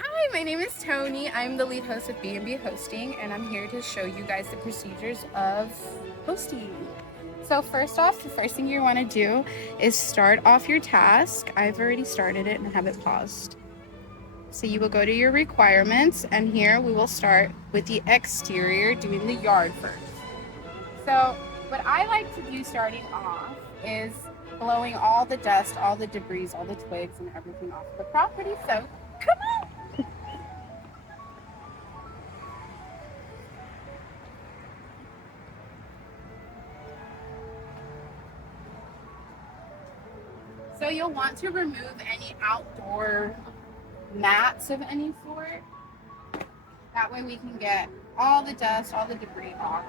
Hi, my name is Tony. I'm the lead host of B&B Hosting, and I'm here to show you guys the procedures of hosting. So first off, the first thing you want to do is start off your task. I've already started it and have it paused. So you will go to your requirements, and here we will start with the exterior, doing the yard first. So what I like to do starting off is blowing all the dust, all the debris, all the twigs and everything off the property. So come on. So you'll want to remove any outdoor mats of any sort. That way we can get all the dust, all the debris off.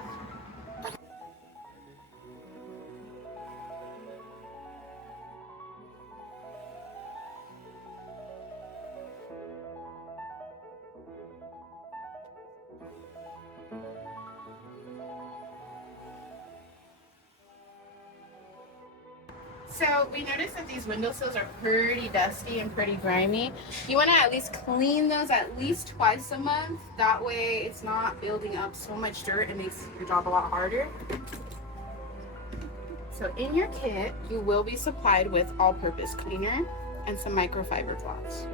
So we noticed that these windowsills are pretty dusty and pretty grimy. You want to at least clean those at least twice a month. That way it's not building up so much dirt and makes your job a lot harder. So in your kit, you will be supplied with all-purpose cleaner and some microfiber cloths.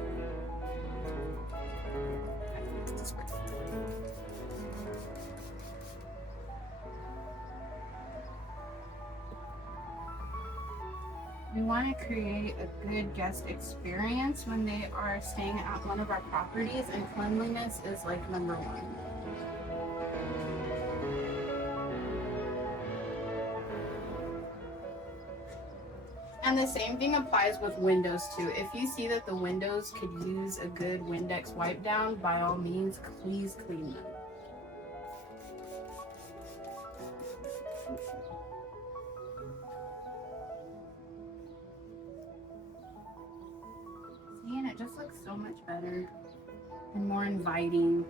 We want to create a good guest experience when they are staying at one of our properties, and cleanliness is like number one. And the same thing applies with windows too. If you see that the windows could use a good Windex wipe down, by all means, please clean them. See, and it just looks so much better and more inviting.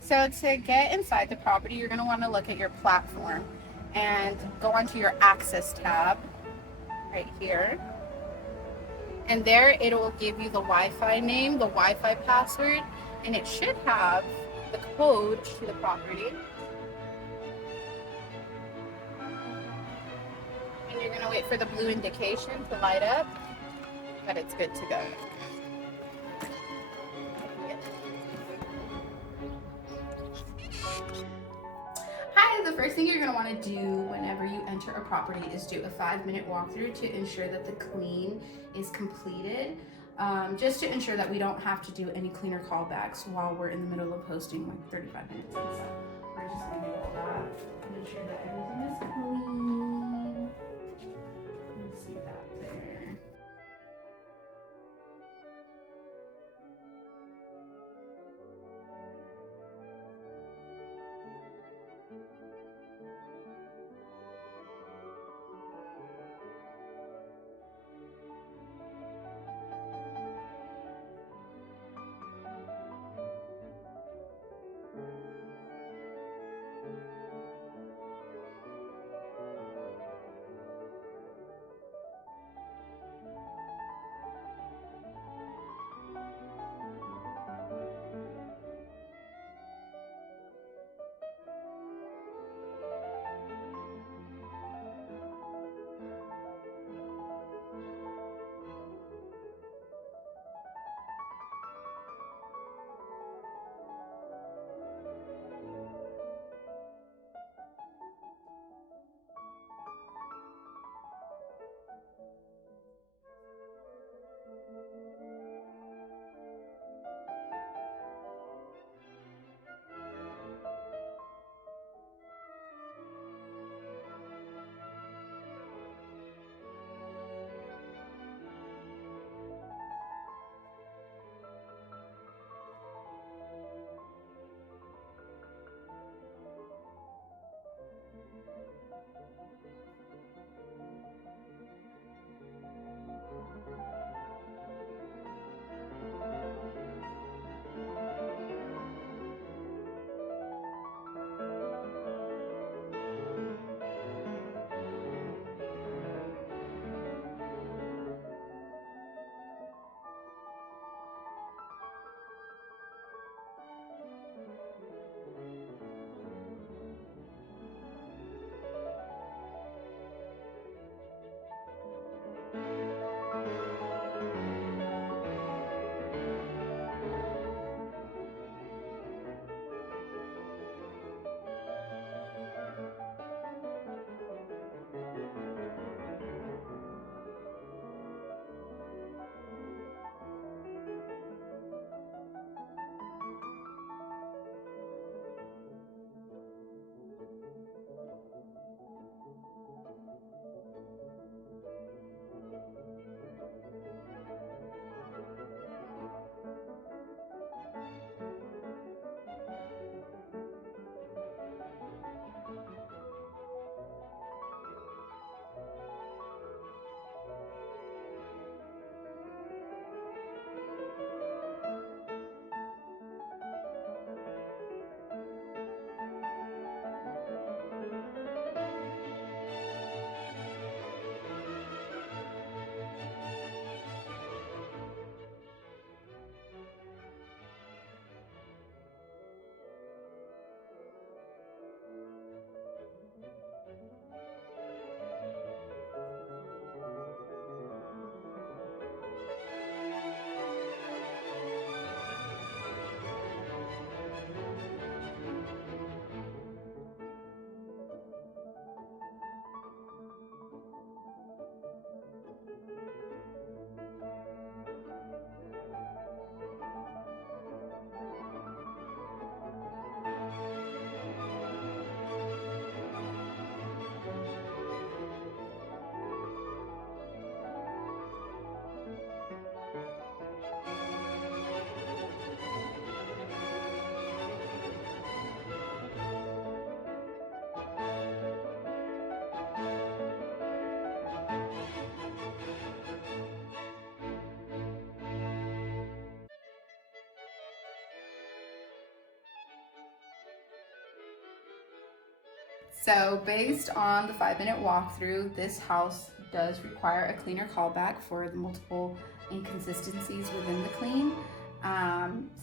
So to get inside the property, you're going to want to look at your platform and go onto your access tab right here. And there it will give you the Wi-Fi name, the Wi-Fi password, and it should have the code to the property. And you're going to wait for the blue indication to light up that it's good to go. Hi, the first thing you're going to want to do whenever you enter a property is do a 5-minute walkthrough to ensure that the clean is completed. Just to ensure that we don't have to do any cleaner callbacks while we're in the middle of hosting like 35 minutes and stuff. We're just going to do all that to ensure that everything is clean. You can see that there. So based on the 5-minute walkthrough, this house does require a cleaner callback for the multiple inconsistencies within the clean.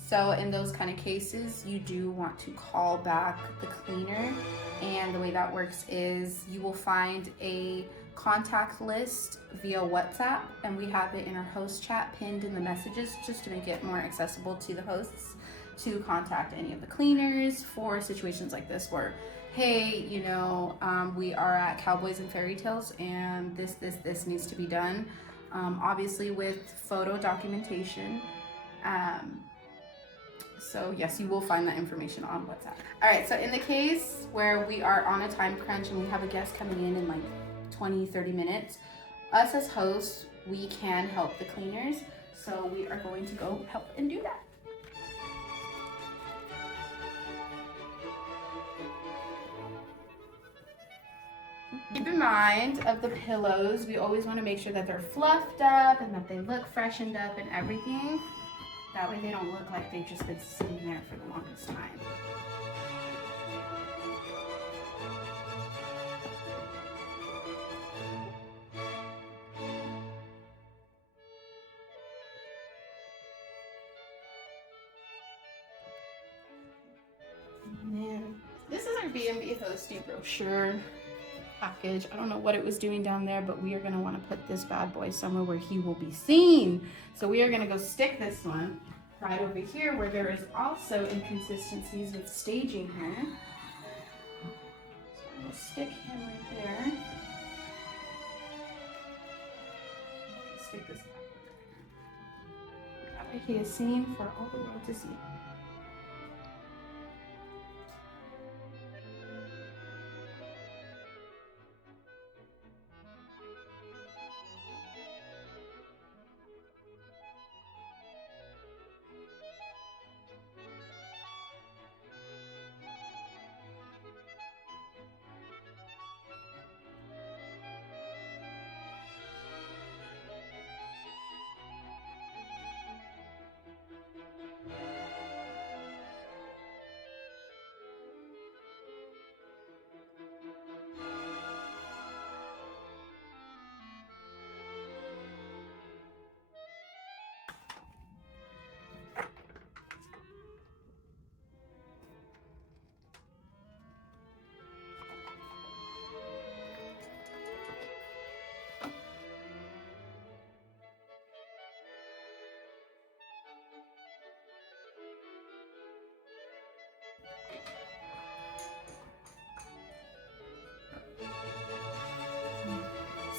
So in those kind of cases, you do want to call back the cleaner. And the way that works is you will find a contact list via WhatsApp, and we have it in our host chat pinned in the messages just to make it more accessible to the hosts to contact any of the cleaners for situations like this where, hey, we are at Cowboys and Fairy Tales and this needs to be done. Obviously with photo documentation. So yes, you will find that information on WhatsApp. All right, so in the case where we are on a time crunch and we have a guest coming in like 20-30 minutes, us as hosts, we can help the cleaners. So we are going to go help and do that. Keep in mind of the pillows, we always want to make sure that they're fluffed up and that they look freshened up and everything. That way they don't look like they've just been sitting there for the longest time. And then this is our B&B hosting brochure package. I don't know what it was doing down there, but we are going to want to put this bad boy somewhere where he will be seen. So we are going to go stick this one right over here where there is also inconsistencies with staging here. So we'll stick him right there. Stick this back. That way he is seen for all the world to see.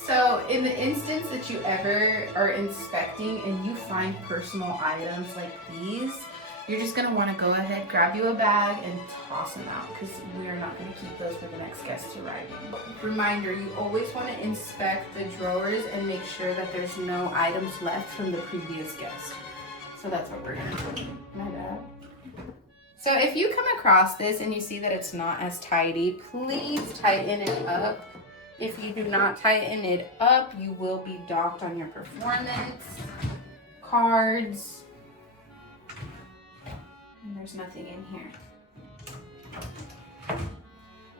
So in the instance that you ever are inspecting and you find personal items like these, you're just going to want to go ahead, grab you a bag and toss them out because we are not going to keep those for the next guest arriving. Reminder, you always want to inspect the drawers and make sure that there's no items left from the previous guest. So that's what we're going to do. My bad. So if you come across this and you see that it's not as tidy, please tighten it up. If you do not tighten it up, you will be docked on your performance cards. And there's nothing in here.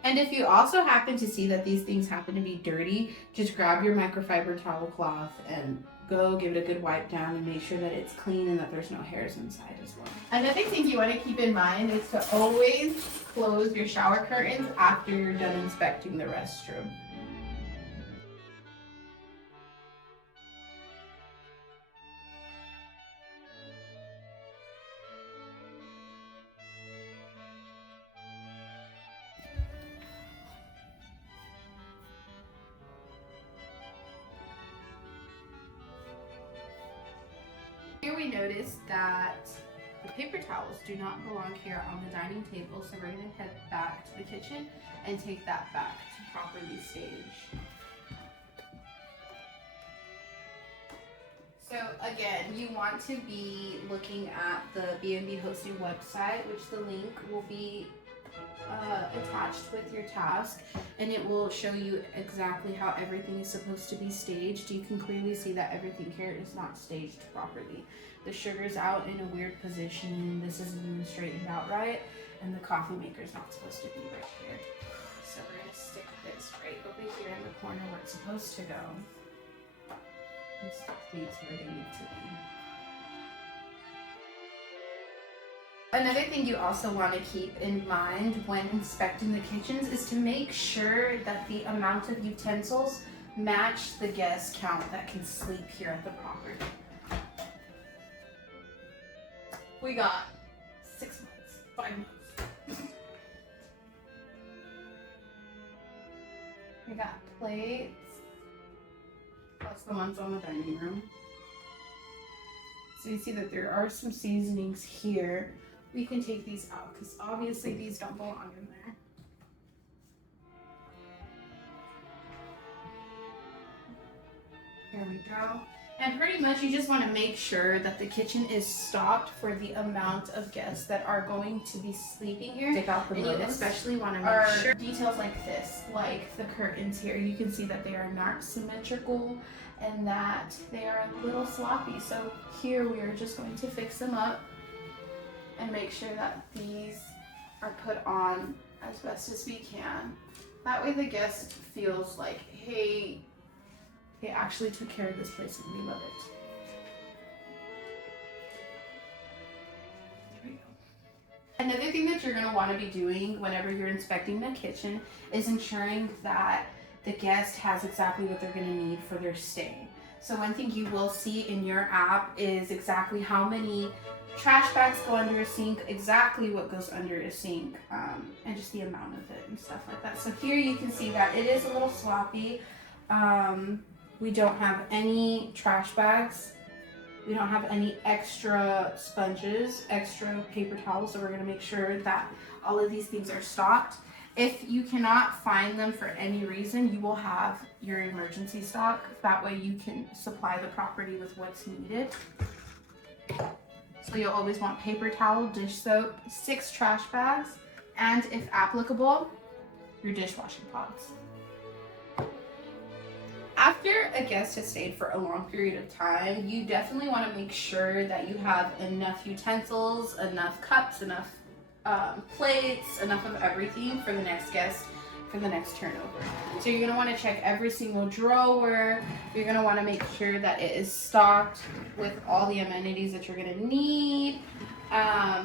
And if you also happen to see that these things happen to be dirty, just grab your microfiber towel cloth and go give it a good wipe down and make sure that it's clean and that there's no hairs inside as well. Another thing you want to keep in mind is to always close your shower curtains after you're done inspecting the restroom. Here we notice that the paper towels do not belong here on the dining table, so we're going to head back to the kitchen and take that back to properly stage. So again, you want to be looking at the B&B hosting website, which the link will be attached with your task, and it will show you exactly how everything is supposed to be staged. You can clearly see that everything here is not staged properly. The sugar's out in a weird position, this isn't even straightened out right, and the coffee maker's not supposed to be right here. So we're going stick this right over here in the corner where it's supposed to go. And stick these where they need to be. Another thing you also want to keep in mind when inspecting the kitchens is to make sure that the amount of utensils match the guest count that can sleep here at the property. We got 6 months, 5 months. We got plates, plus the ones on the dining room. So you see that there are some seasonings here. We can take these out because obviously these don't belong in there. Here we go. And pretty much you just want to make sure that the kitchen is stocked for the amount of guests that are going to be sleeping here. Take out the and you especially want to make sure details like this, like the curtains here, you can see that they are not symmetrical and that they are a little sloppy. So here we are just going to fix them up and make sure that these are put on as best as we can. That way the guest feels like, hey, they actually took care of this place and we love it. There we go. Another thing that you're going to want to be doing whenever you're inspecting the kitchen is ensuring that the guest has exactly what they're going to need for their stay. So one thing you will see in your app is exactly how many trash bags go under a sink, exactly what goes under a sink, and just the amount of it and stuff like that. So here you can see that it is a little sloppy. We don't have any trash bags. We don't have any extra sponges, extra paper towels, so we're gonna make sure that all of these things are stocked. If you cannot find them for any reason, you will have your emergency stock. That way you can supply the property with what's needed. So you'll always want paper towel, dish soap, 6 trash bags, and if applicable, your dishwashing pods. After a guest has stayed for a long period of time, you definitely want to make sure that you have enough utensils, enough cups, enough plates, enough of everything for the next guest, for the next turnover. So you're going to want to check every single drawer. You're going to want to make sure that it is stocked with all the amenities that you're going to need.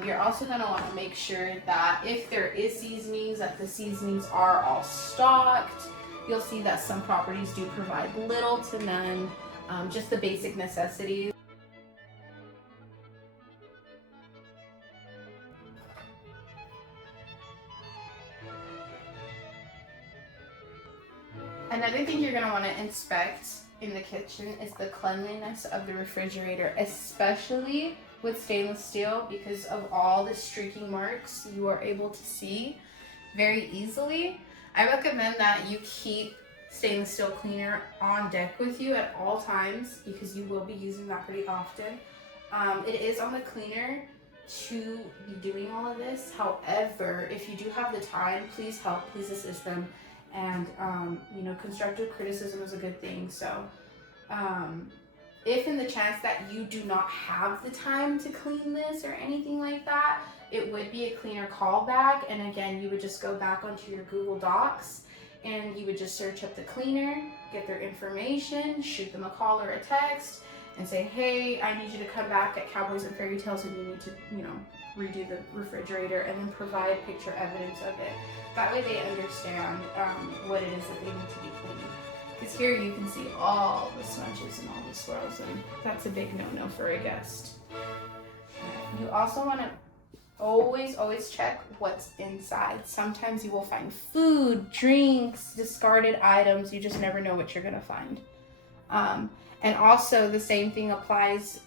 You're also going to want to make sure that if there is seasonings, that the seasonings are all stocked. You'll see that some properties do provide little to none, just the basic necessities. Another thing you're going to want to inspect in the kitchen is the cleanliness of the refrigerator, especially with stainless steel, because of all the streaking marks you are able to see very easily. I recommend that you keep stainless steel cleaner on deck with you at all times because you will be using that pretty often. It is on the cleaner to be doing all of this. However, if you do have the time, please help, please assist them. And, you know, constructive criticism is a good thing. So if in the chance that you do not have the time to clean this or anything like that, it would be a cleaner callback. And again, you would just go back onto your Google Docs and you would just search up the cleaner, get their information, shoot them a call or a text, and say, hey, I need you to come back at Cowboys and Fairy Tales and you need to, you know, redo the refrigerator, and then provide picture evidence of it. That way they understand what it is that they need to be cleaning. Because here you can see all the smudges and all the swirls, and that's a big no-no for a guest. You also want to always check what's inside. Sometimes you will find food, drinks, discarded items. You just never know what you're gonna find. And also the same thing applies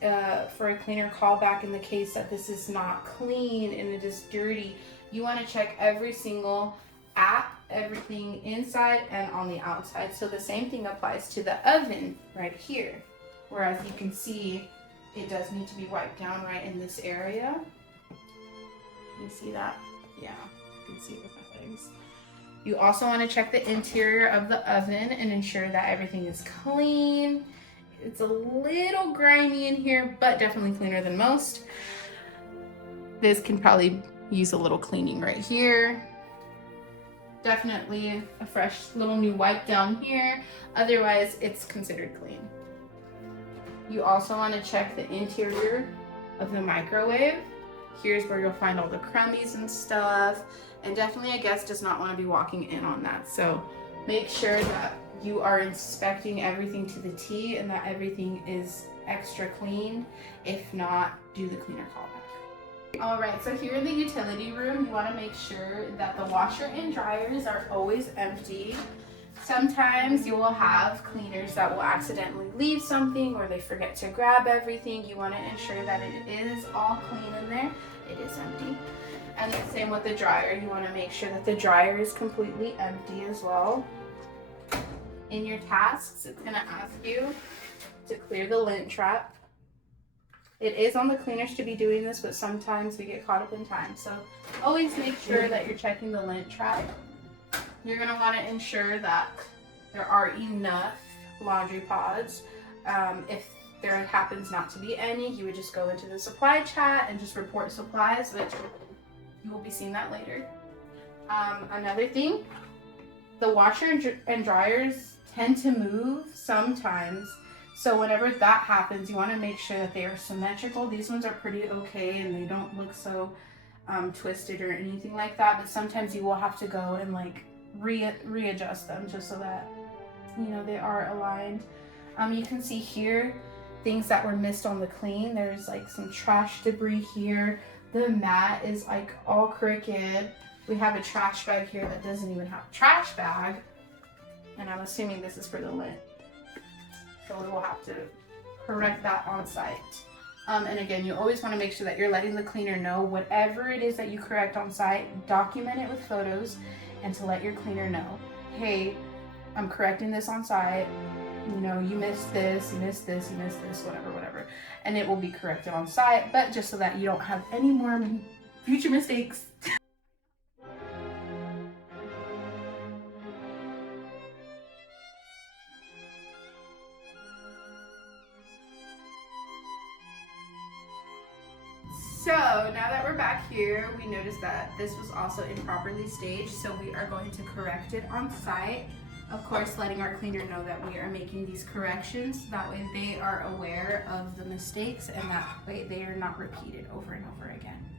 for a cleaner callback in the case that this is not clean and it is dirty. You want to check every single app, everything inside and on the outside. So the same thing applies to the oven right here. Whereas you can see it does need to be wiped down right in this area. Can you see that? Yeah, you can see it with my legs. You also want to check the interior of the oven and ensure that everything is clean. It's a little grimy in here, but definitely cleaner than most. This can probably use a little cleaning right here. definitely a fresh little new wipe down here. Otherwise, it's considered clean. You also want to check the interior of the microwave. Here's where you'll find all the crummies and stuff. And definitely a guest does not want to be walking in on that. So make sure that you are inspecting everything to the T and that everything is extra clean. If not, do the cleaner callback. All right, so here in the utility room, you want to make sure that the washer and dryers are always empty. Sometimes you will have cleaners that will accidentally leave something or they forget to grab everything. You want to ensure that it is all clean in there. It is empty. And the same with the dryer. You want to make sure that the dryer is completely empty as well. In your tasks, it's going to ask you to clear the lint trap. It is on the cleaners to be doing this, but sometimes we get caught up in time. So always make sure that you're checking the lint trap. You're going to want to ensure that there are enough laundry pods. If there happens not to be any, you would just go into the supply chat and just report supplies, which you will be seeing that later. Another thing, the washer and dryers tend to move sometimes. So whenever that happens, you want to make sure that they are symmetrical. These ones are pretty okay and they don't look so twisted or anything like that. But sometimes you will have to go and like readjust them just so that, you know, they are aligned. You can see here things that were missed on the clean. There's like some trash debris here. The mat is like all crooked. We have a trash bag here that doesn't even have a trash bag. And I'm assuming this is for the lint. So we'll have to correct that on site. And again, you always want to make sure that you're letting the cleaner know whatever it is that you correct on site, document it with photos, and to let your cleaner know, hey, I'm correcting this on site. You know, you missed this, you missed this, you missed this, whatever. And it will be corrected on site, but just so that you don't have any more future mistakes. So now that we're back here, we noticed that this was also improperly staged, so we are going to correct it on site. Of course, letting our cleaner know that we are making these corrections. That way they are aware of the mistakes and that way they are not repeated over and over again.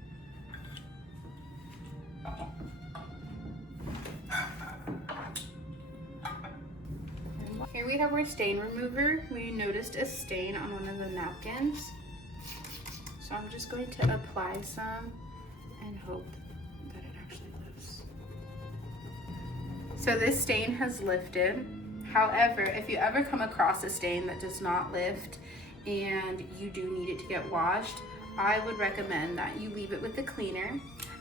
Here we have our stain remover. We noticed a stain on one of the napkins. So I'm just going to apply some and hope that it actually lifts. So this stain has lifted. However, if you ever come across a stain that does not lift and you do need it to get washed, I would recommend that you leave it with the cleaner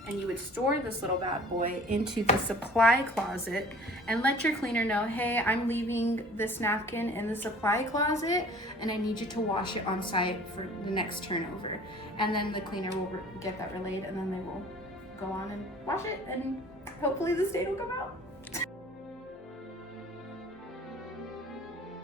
and you would store this little bad boy into the supply closet and let your cleaner know, hey, I'm leaving this napkin in the supply closet and I need you to wash it on site for the next turnover. And then the cleaner will get that relayed and then they will go on and wash it and hopefully the stain will come out.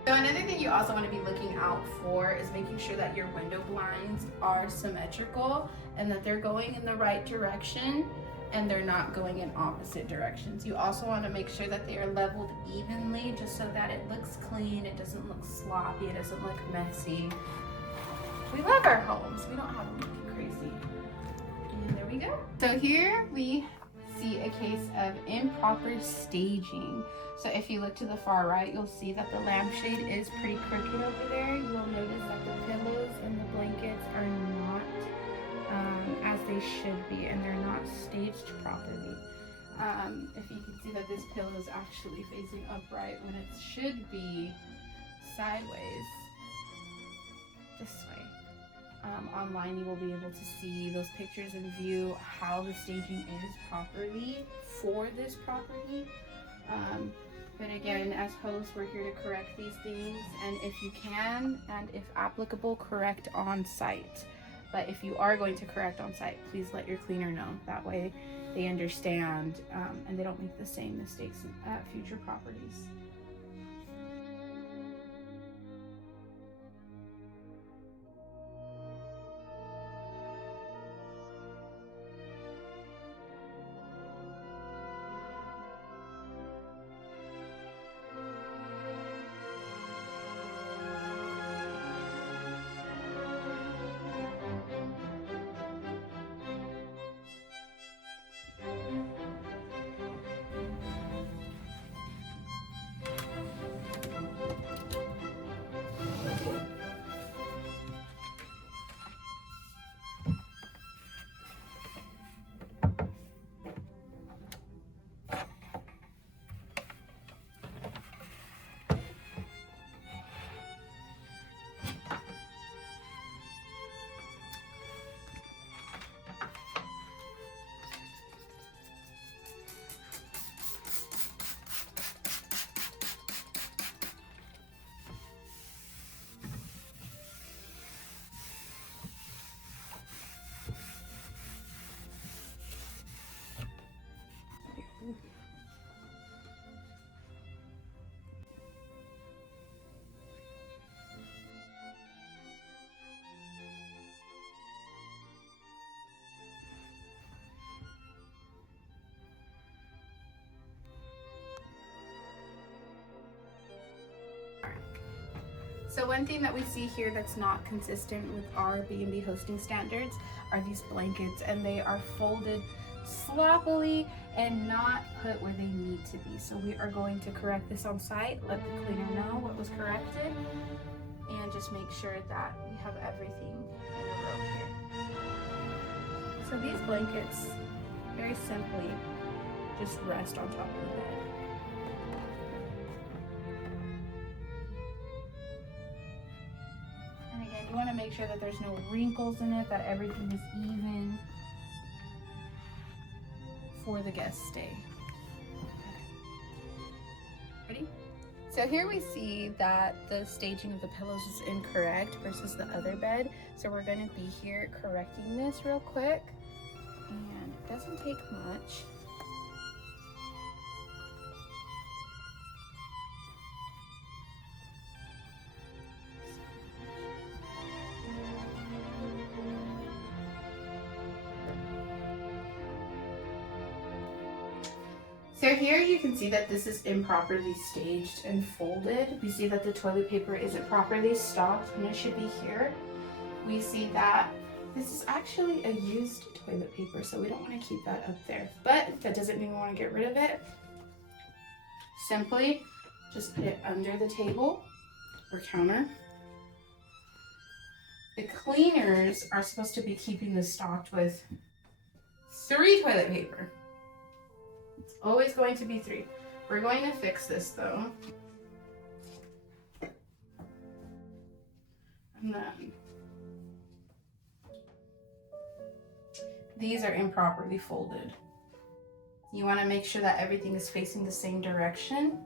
So another thing you also want to be looking out for is making sure that your window blinds are symmetrical and that they're going in the right direction and they're not going in opposite directions. You also want to make sure that they are leveled evenly just so that it looks clean, it doesn't look sloppy, it doesn't look messy. We love our homes. We don't have them looking crazy. And there we go. So here we see a case of improper staging. So if you look to the far right, you'll see that the lampshade is pretty crooked over there. You will notice that the pillows and the blankets are not as they should be, and they're not staged properly. If you can see that this pillow is actually facing upright when it should be sideways, this way. Online you will be able to see those pictures and view how the staging is properly for this property. But again, as hosts, we're here to correct these things, and if you can, and if applicable, correct on site. But if you are going to correct on site, please let your cleaner know. That way they understand and they don't make the same mistakes at future properties. So one thing that we see here that's not consistent with our B&B hosting standards are these blankets, and they are folded sloppily and not put where they need to be. So we are going to correct this on site, let the cleaner know what was corrected, and just make sure that we have everything in a row here. So these blankets, very simply, just rest on top of the bed. And again, you want to make sure that there's no wrinkles in it, that everything is even for the guest stay. Ready? So here we see that the staging of the pillows is incorrect versus the other bed. So we're going to be here correcting this real quick. And it doesn't take much. So here you can see that this is improperly staged and folded. We see that the toilet paper isn't properly stocked and it should be here. We see that this is actually a used toilet paper, so we don't want to keep that up there. But that doesn't mean we want to get rid of it. Simply just put it under the table or counter. The cleaners are supposed to be keeping this stocked with 3 toilet paper. It's always going to be 3. We're going to fix this though. And then these are improperly folded. You want to make sure that everything is facing the same direction.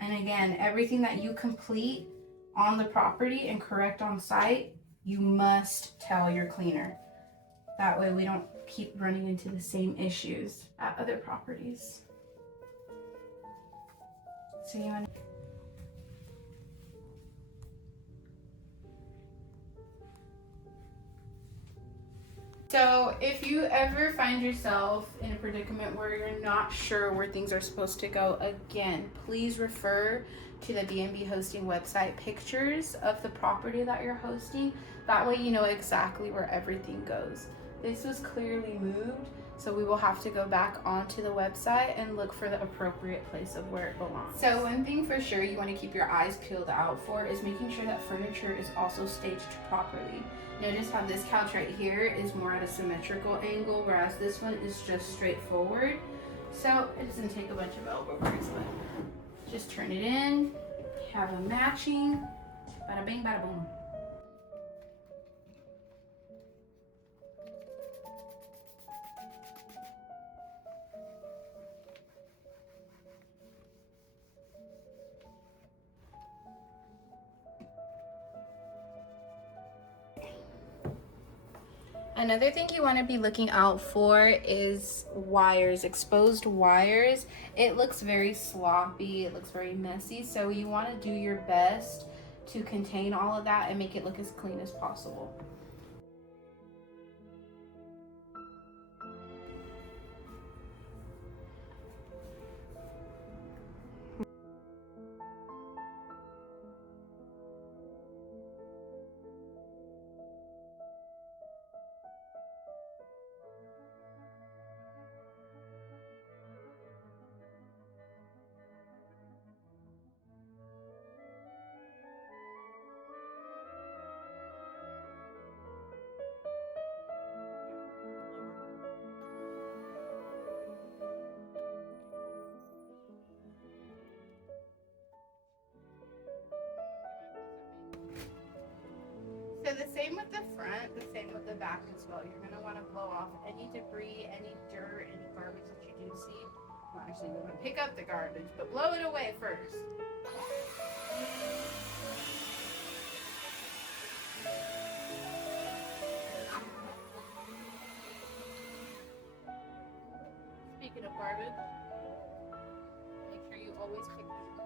And again, everything that you complete on the property and correct on site, you must tell your cleaner. That way we don't keep running into the same issues at other properties. So you want to So if you ever find yourself in a predicament where you're not sure where things are supposed to go, again, please refer to the B&B hosting website pictures of the property that you're hosting. That way you know exactly where everything goes. This was clearly moved, so we will have to go back onto the website and look for the appropriate place of where it belongs. So one thing for sure you want to keep your eyes peeled out for is making sure that furniture is also staged properly. Notice how this couch right here is more at a symmetrical angle, whereas this one is just straight forward. So it doesn't take a bunch of elbow grease, but just turn it in, have a matching, bada bing, bada boom. Another thing you want to be looking out for is wires, exposed wires. It looks very sloppy, it looks very messy, so you want to do your best to contain all of that and make it look as clean as possible. So the same with the front, the same with the back as well. You're going to want to blow off any debris, any dirt, any garbage that you do see. Well, actually, we want to pick up the garbage, but blow it away first. Speaking of garbage, make sure you always pick them up.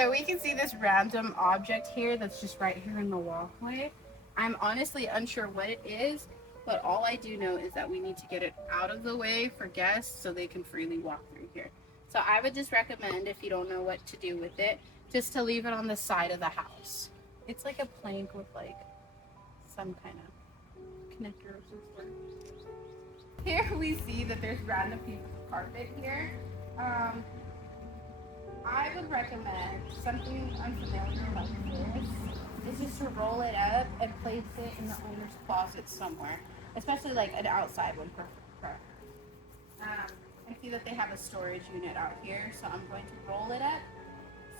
So we can see this random object here that's just right here in the walkway. I'm honestly unsure what it is, but all I do know is that we need to get it out of the way for guests so they can freely walk through here. So I would just recommend, if you don't know what to do with it, just to leave it on the side of the house. It's like a plank with like some kind of connector of some sort. Here we see that there's random pieces of carpet here. I would recommend something unfamiliar like this is just to roll it up and place it in the owner's closet somewhere, especially like an outside one for preference. I see that they have a storage unit out here, so I'm going to roll it up,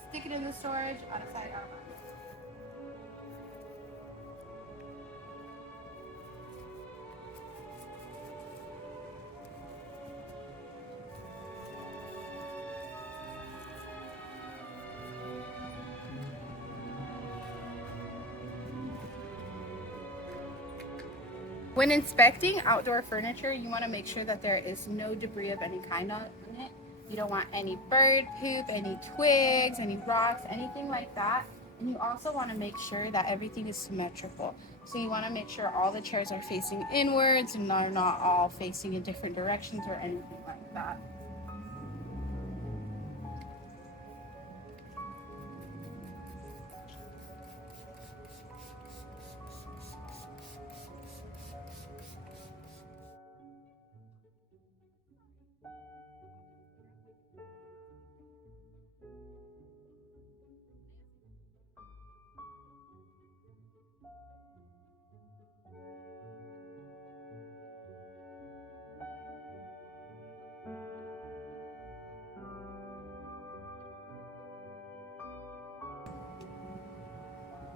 stick it in the storage, out of sight, out of mind. When inspecting outdoor furniture, you want to make sure that there is no debris of any kind on it. You don't want any bird poop, any twigs, any rocks, anything like that. And you also want to make sure that everything is symmetrical. So you want to make sure all the chairs are facing inwards and are not all facing in different directions or anything like that.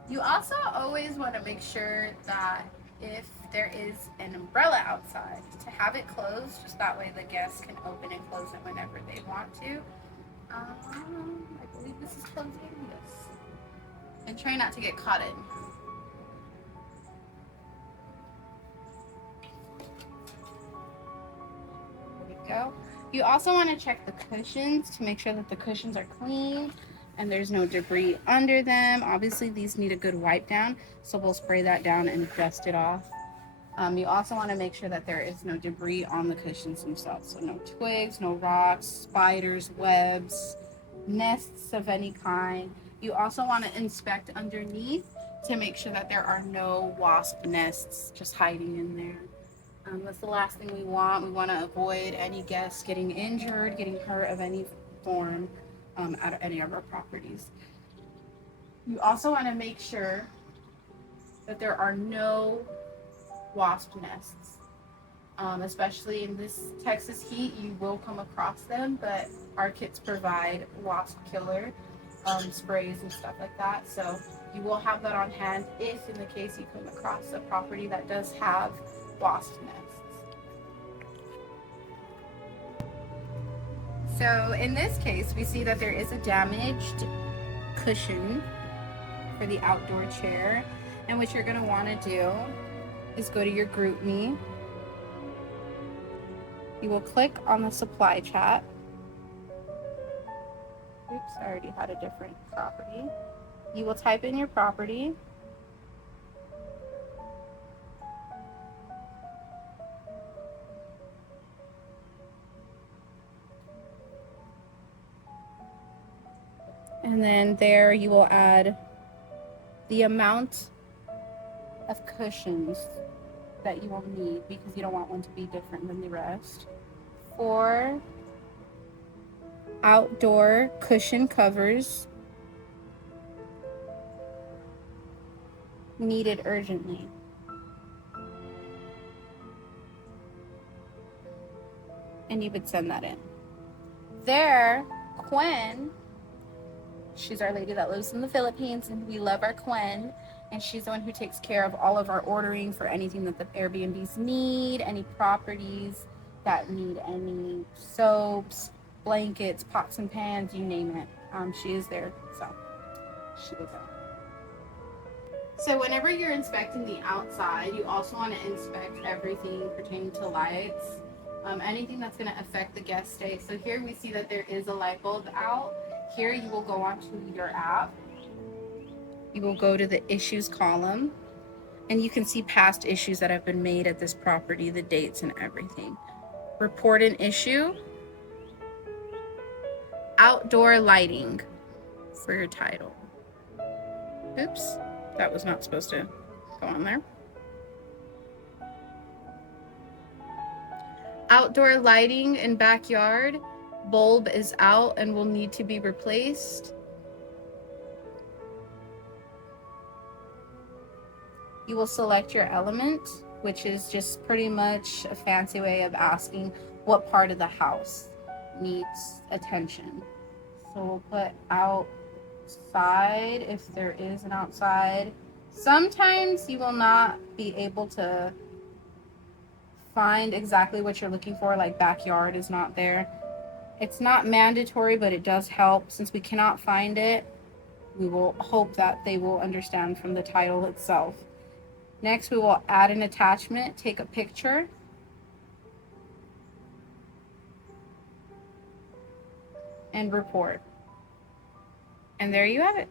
You also always want to make sure that if there is an umbrella outside, to have it closed, just that way the guests can open and close it whenever they want to. I believe this is closing, yes. And try not to get caught in. There we go. You also want to check the cushions to make sure that the cushions are clean and there's no debris under them. Obviously these need a good wipe down, so we'll spray that down and dust it off. You also want to make sure that there is no debris on the cushions themselves, so no twigs, no rocks, spiders, webs, nests of any kind. You also want to inspect underneath to make sure that there are no wasp nests just hiding in there. That's the last thing we want. We want to avoid any guests getting injured, getting hurt of any form at any of our properties. You also want to make sure that there are no wasp nests. Especially in this Texas heat, you will come across them, but our kits provide wasp killer sprays and stuff like that. So you will have that on hand if in the case you come across a property that does have wasp nests. So in this case, we see that there is a damaged cushion for the outdoor chair. And what you're going to want to do is go to your GroupMe. You will click on the supply chat. Oops, I already had a different property. You will type in your property. And then there you will add the amount of cushions that you will need, because you don't want one to be different than the rest. 4 outdoor cushion covers needed urgently. And you would send that in. There, Quinn, she's our lady that lives in the Philippines, and we love our Quinn. And she's the one who takes care of all of our ordering for anything that the Airbnbs need, any properties that need any soaps, blankets, pots and pans, you name it. She is there, so she will go. So whenever you're inspecting the outside, you also want to inspect everything pertaining to lights, anything that's going to affect the guest stay. So here we see that there is a light bulb out. Here you will go onto your app. You will go to the issues column, and you can see past issues that have been made at this property, the dates and everything. Report an issue. Outdoor lighting for your title. Oops, that was not supposed to go on there. Outdoor lighting in backyard. Bulb is out and will need to be replaced. You will select your element, which is just pretty much a fancy way of asking what part of the house needs attention. So we'll put outside if there is an outside. Sometimes you will not be able to find exactly what you're looking for, like backyard is not there. It's not mandatory, but it does help. Since we cannot find it, we will hope that they will understand from the title itself. Next, we will add an attachment, take a picture, and report. And there you have it.